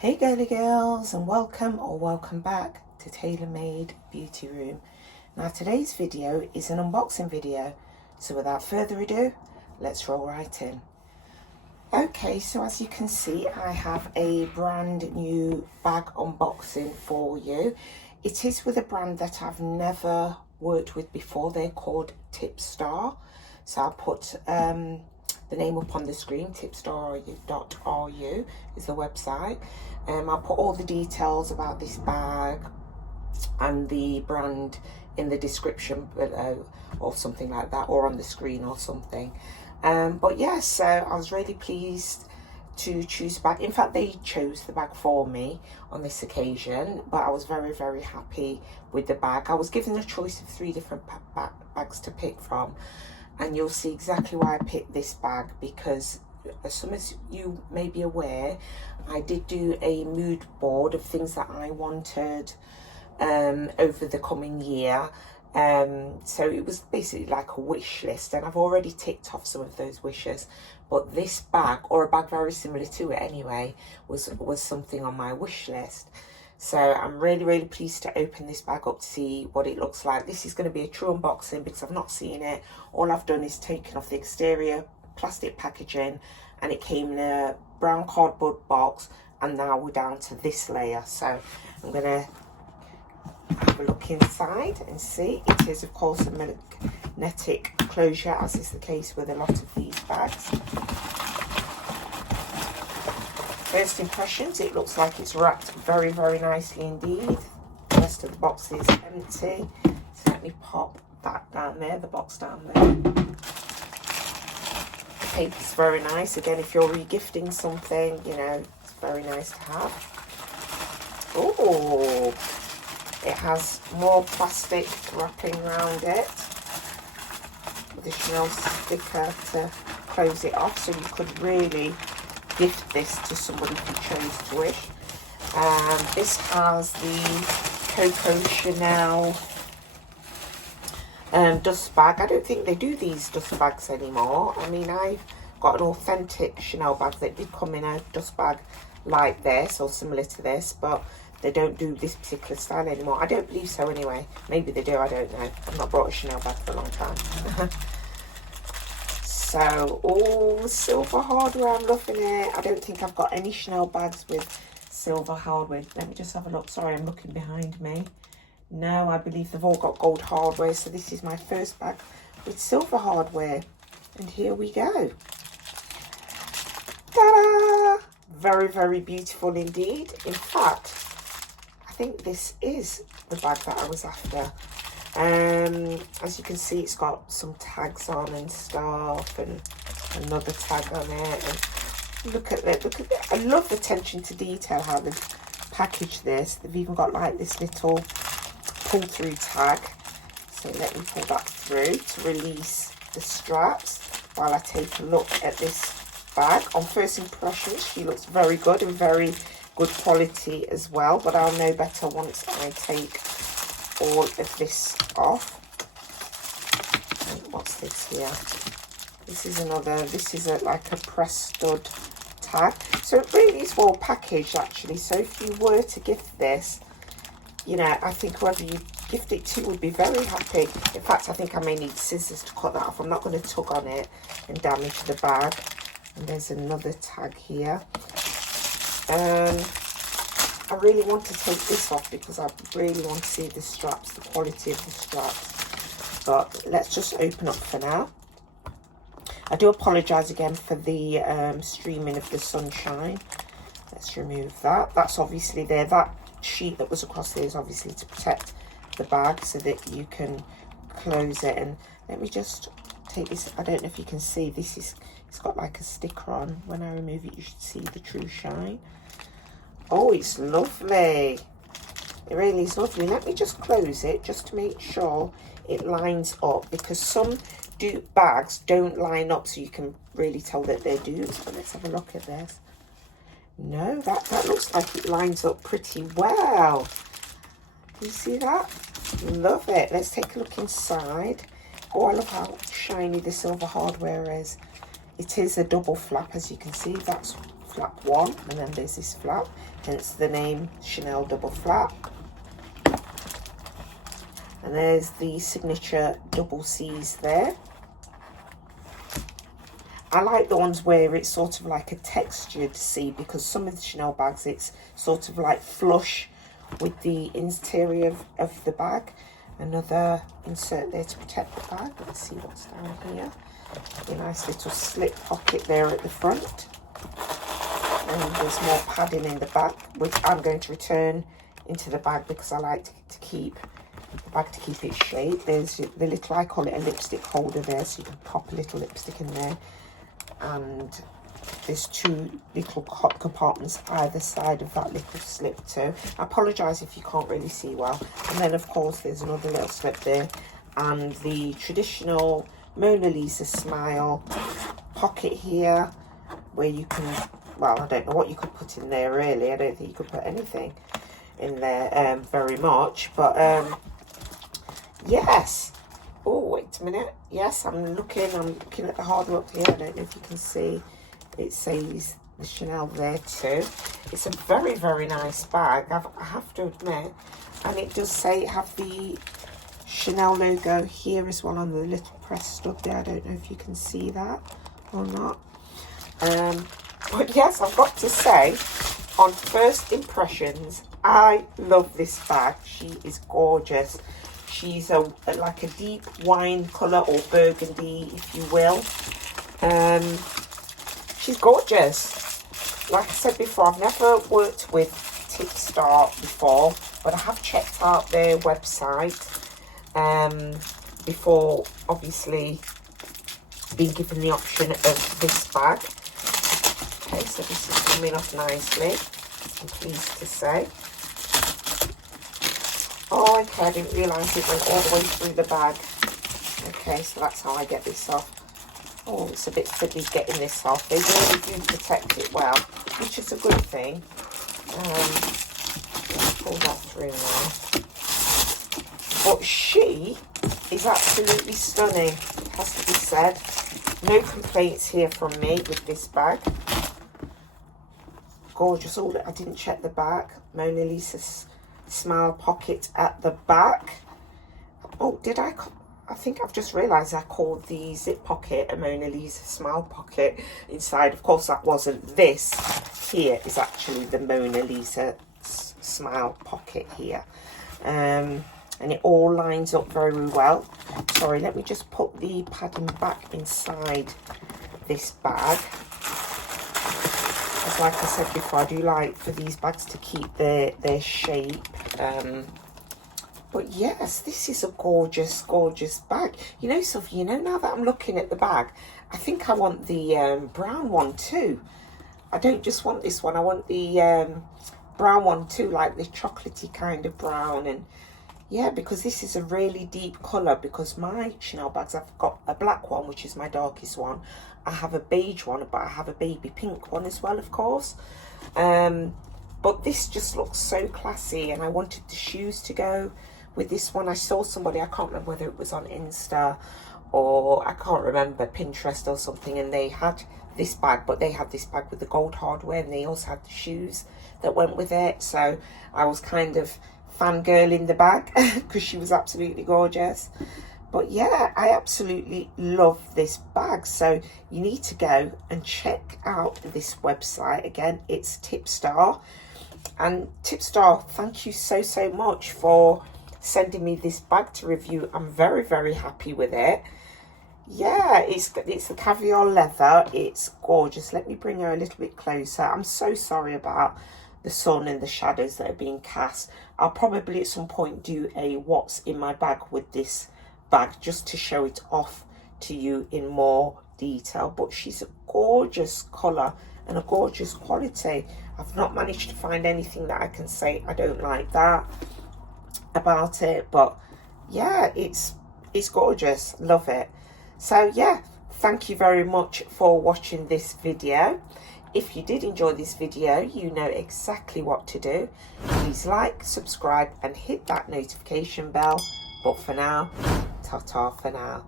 Hey girly girls, and welcome back to Tailor Made Beauty Room. Now today's video is an unboxing video, so without further ado, let's roll right in. Okay, so as you can see, I have a brand new bag unboxing for you. It is with a brand that I've never worked with before. They're called Tipstar. So I'll put the name up on the screen. Tipstar.ru is the website. I'll put all the details about this bag and the brand in the description below or something like that, or on the screen or something. But yes, so I was really pleased to choose a bag. In fact, they chose the bag for me on this occasion, but I was very happy with the bag. I was given a choice of 3 different bags to pick from, and you'll see exactly why I picked this bag, because as some as you may be aware, I did do a mood board of things that I wanted over the coming year. So it was basically like a wish list, and I've already ticked off some of those wishes, but this bag, or a bag very similar to it anyway, was something on my wish list. So I'm really pleased to open this bag up to see what it looks like. This is going to be a true unboxing because I've not seen it. All I've done is taken off the exterior plastic packaging, and it came in a brown cardboard box, and now we're down to this layer. So I'm going to have a look inside and see. It is of course a magnetic closure, as is the case with a lot of these bags. First impressions, it looks like it's wrapped very nicely indeed. The rest of the box is empty. So let me pop that down there, the box down there. The paper's very nice. Again, if you're regifting something, you know, it's very nice to have. Oh, it has more plastic wrapping around it. Additional sticker to close it off, so you could really gift this to somebody who chose to wish. This has the Coco Chanel dust bag. I don't think they do these dust bags anymore. I mean, I've got an authentic Chanel bag that did come in a dust bag like this or similar to this, but they don't do this particular style anymore. I don't believe so anyway. Maybe they do, I don't know. I've not brought a Chanel bag for a long time. So, all the silver hardware, I'm loving it. I don't think I've got any Chanel bags with silver hardware. Let me just have a look. Sorry, I'm looking behind me. No, I believe they've all got gold hardware. So this is my first bag with silver hardware. And here we go. Ta-da! Very beautiful indeed. In fact, I think this is the bag that I was after. As you can see, it's got some tags on and stuff, and another tag on it. And look at it. I love the attention to detail, how they've packaged this. They've even got like this little pull-through tag. So let me pull that through to release the straps while I take a look at this bag. On first impressions, she looks very good and very good quality as well, but I'll know better once I take all of this off. And what's this here? This is like a press stud tag. So it really is well packaged actually. So if you were to gift this, you know, I think whoever you gift it to would be very happy. In fact, I think I may need scissors to cut that off. I'm not going to tug on it and damage the bag. And there's another tag here. I really want to take this off because I really want to see the straps, the quality of the straps. But let's just open up for now. I do apologise again for the streaming of the sunshine. Let's remove that. That's obviously there. That sheet that was across there is obviously to protect the bag so that you can close it. And let me just take this. I don't know if you can see. It's got like a sticker on. When I remove it, you should see the true shine. Oh, it's lovely. It really is lovely. Let me just close it just to make sure it lines up, because some dupe bags don't line up so you can really tell that they're dupes. But let's have a look at this. No, that looks like it lines up pretty well. You see that? Love it. Let's take a look inside. Oh, I love how shiny the silver hardware is. It is a double flap, as you can see. That's flap one, and then there's this flap, hence the name Chanel double flap. And there's the signature double C's there. I like the ones where it's sort of like a textured C, because some of the Chanel bags, it's sort of like flush with the interior of the bag. Another insert there to protect the bag. Let's see what's down here. A nice little slip pocket there at the front. And there's more padding in the back, which I'm going to return into the bag because I like to keep the bag to keep its shape. There's the little, I call it a lipstick holder there, so you can pop a little lipstick in there. And there's two little compartments either side of that little slip too. I apologise if you can't really see well. And then of course there's another little slip there, and the traditional Mona Lisa smile pocket here, where you can, well, I don't know what you could put in there really. I don't think you could put anything in there very much, but yes. Oh, wait a minute. Yes, I'm looking at the hardware up here. I don't know if you can see. It says the Chanel there too. It's a very, very nice bag, I have to admit. And it does say have the Chanel logo here as well on the little press stud there. I don't know if you can see that or not. But yes, I've got to say, on first impressions, I love this bag. She is gorgeous. She's like a deep wine colour, or burgundy, if you will. She's gorgeous. Like I said before, I've never worked with Tipstar before, but I have checked out their website before, obviously, being given the option of this bag. Okay, so this is coming off nicely, I'm pleased to say. Oh, okay, I didn't realise it went all the way through the bag. Okay, so that's how I get this off. Oh, it's a bit fiddly getting this off. They really do protect it well, which is a good thing. Let's pull that through now. But she is absolutely stunning, it has to be said. No complaints here from me with this bag. Gorgeous. Oh, I didn't check the back. Mona Lisa's smile pocket at the back. Oh, did I think I've just realised I called the zip pocket a Mona Lisa smile pocket inside. Of course that wasn't. This here is actually the Mona Lisa smile pocket here, and it all lines up very well. Sorry, let me just put the padding back inside this bag. As like I said before, I do like for these bags to keep their shape. But yes, this is a gorgeous, gorgeous bag. You know, Sophie, you know, now that I'm looking at the bag, I think I want the brown one too. I don't just want this one, I want the brown one too, like the chocolatey kind of brown. And yeah, because this is a really deep colour, because my Chanel bags, I've got a black one, which is my darkest one. I have a beige one, but I have a baby pink one as well, of course. But this just looks so classy, and I wanted the shoes to go with this one. I saw somebody, I can't remember whether it was on Insta or I can't remember, Pinterest or something, and they had this bag, but they had this bag with the gold hardware, and they also had the shoes that went with it. So I was kind of fangirling the bag because she was absolutely gorgeous. But yeah, I absolutely love this bag. So you need to go and check out this website. Again, it's Tipstar. And Tipstar, thank you so, so much for sending me this bag to review. I'm very, very happy with it. Yeah, it's the caviar leather. It's gorgeous. Let me bring her a little bit closer. I'm so sorry about the sun and the shadows that are being cast. I'll probably at some point do a what's in my bag with this bag, just to show it off to you in more detail. But she's a gorgeous colour and a gorgeous quality. I've not managed to find anything that I can say I don't like that about it, but yeah, it's gorgeous. Love it. So yeah, thank you very much for watching this video. If you did enjoy this video, you know exactly what to do. Please like, subscribe and hit that notification bell. But for now, ta-ta for now.